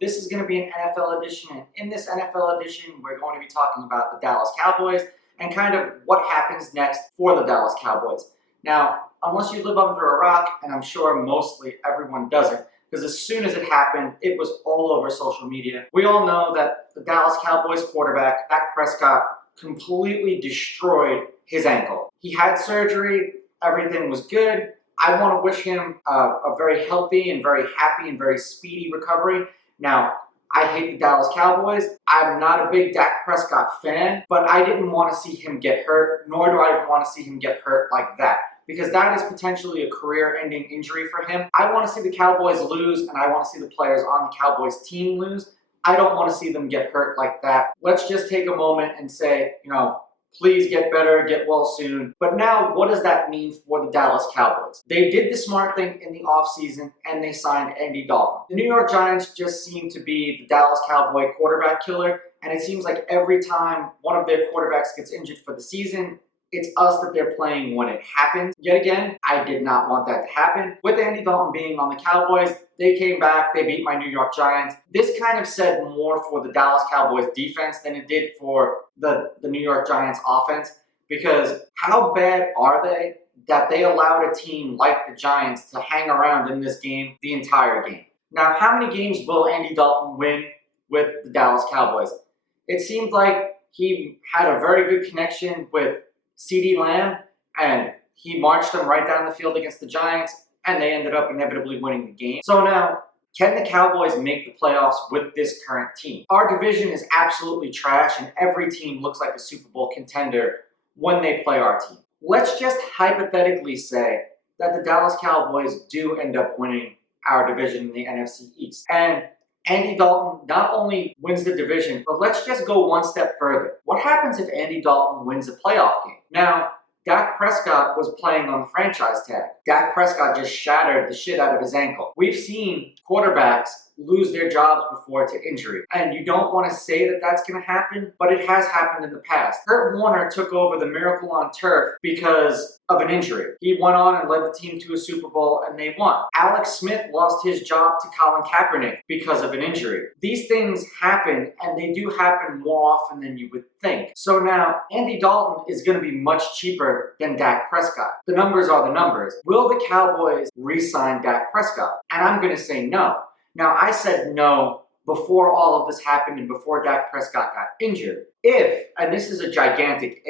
This is going to be an NFL edition, and in this NFL edition, we're going to be talking about the Dallas Cowboys and kind of what happens next for the Dallas Cowboys. Now, unless you live under a rock, and I'm sure mostly everyone doesn't, because as soon as it happened, it was all over social media. We all know that the Dallas Cowboys quarterback, Dak Prescott, completely destroyed his ankle. He had surgery, everything was good. I want to wish him a very healthy and very happy and very speedy recovery. Now, I hate the Dallas Cowboys. I'm not a big Dak Prescott fan, but I didn't want to see him get hurt, nor do I want to see him get hurt like that, because that is potentially a career-ending injury for him. I want to see the Cowboys lose, and I want to see the players on the Cowboys team lose. I don't want to see them get hurt like that. Let's just take a moment and say, please get better, get well soon. But now, what does that mean for the Dallas Cowboys? They did the smart thing in the offseason, and they signed Andy Dalton. The New York Giants just seem to be the Dallas Cowboy quarterback killer, and it seems like every time one of their quarterbacks gets injured for the season, it's us that they're playing when it happens. Yet again, I did not want that to happen. With Andy Dalton being on the Cowboys, they came back, they beat my New York Giants. This kind of said more for the Dallas Cowboys defense than it did for the New York Giants offense, because how bad are they that they allowed a team like the Giants to hang around in this game the entire game? Now, how many games will Andy Dalton win with the Dallas Cowboys? It seemed like he had a very good connection with CeeDee Lamb, and he marched them right down the field against the Giants, and they ended up inevitably winning the game. So now, can the Cowboys make the playoffs with this current team? Our division is absolutely trash, and every team looks like a Super Bowl contender when they play our team. Let's just hypothetically say that the Dallas Cowboys do end up winning our division in the NFC East. And Andy Dalton not only wins the division, but let's just go one step further. What happens if Andy Dalton wins a playoff game? Now, Dak Prescott was playing on the franchise tag. Dak Prescott just shattered the shit out of his ankle. We've seen quarterbacks lose their jobs before to injury, and you don't want to say that that's going to happen, but it has happened in the past. Kurt Warner took over the Miracle on Turf because of an injury. He went on and led the team to a Super Bowl, and they won. Alex Smith lost his job to Colin Kaepernick because of an injury. These things happen, and they do happen more often than you would think. So now, Andy Dalton is going to be much cheaper than Dak Prescott. The numbers are the numbers. Will the Cowboys re-sign Dak Prescott? And I'm going to say no. Now, I said no before all of this happened and before Dak Prescott got injured. If, and this is a gigantic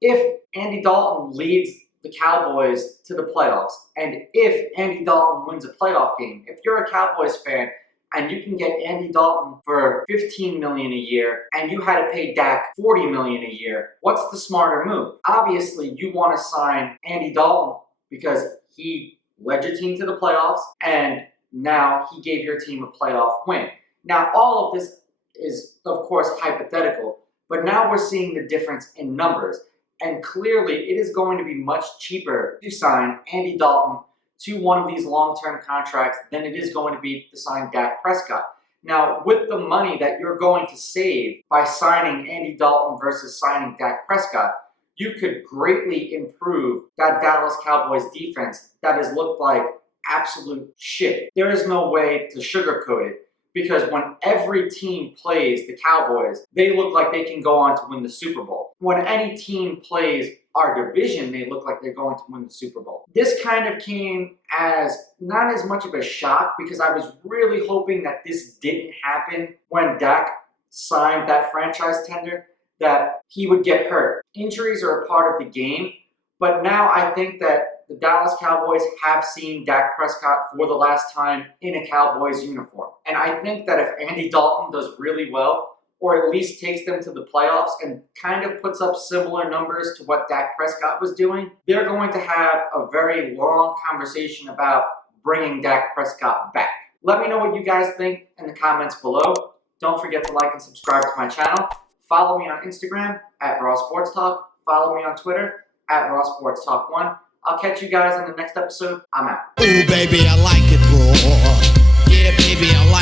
if Andy Dalton leads the Cowboys to the playoffs, and if Andy Dalton wins a playoff game, if you're a Cowboys fan and you can get Andy Dalton for $15 million a year and you had to pay Dak $40 million a year, what's the smarter move? Obviously, you want to sign Andy Dalton because he led your team to the playoffs, and now he gave your team a playoff win. Now, all of this is, of course, hypothetical, but now we're seeing the difference in numbers. And clearly, it is going to be much cheaper to sign Andy Dalton to one of these long-term contracts than it is going to be to sign Dak Prescott. Now, with the money that you're going to save by signing Andy Dalton versus signing Dak Prescott, you could greatly improve that Dallas Cowboys defense that has looked like absolute shit. There is no way to sugarcoat it, because when every team plays the Cowboys, they look like they can go on to win the Super Bowl. When any team plays our division, they look like they're going to win the Super Bowl. This kind of came as not as much of a shock, because I was really hoping that this didn't happen when Dak signed that franchise tender, that he would get hurt. Injuries are a part of the game, but now I think that the Dallas Cowboys have seen Dak Prescott for the last time in a Cowboys uniform. And I think that if Andy Dalton does really well, or at least takes them to the playoffs and kind of puts up similar numbers to what Dak Prescott was doing, they're going to have a very long conversation about bringing Dak Prescott back. Let me know what you guys think in the comments below. Don't forget to like and subscribe to my channel. Follow me on Instagram at Raw Sports Talk. Follow me on Twitter at Raw Sports Talk 1. I'll catch you guys in the next episode. I'm out. Ooh, baby, I like it raw. Yeah, baby, I like it.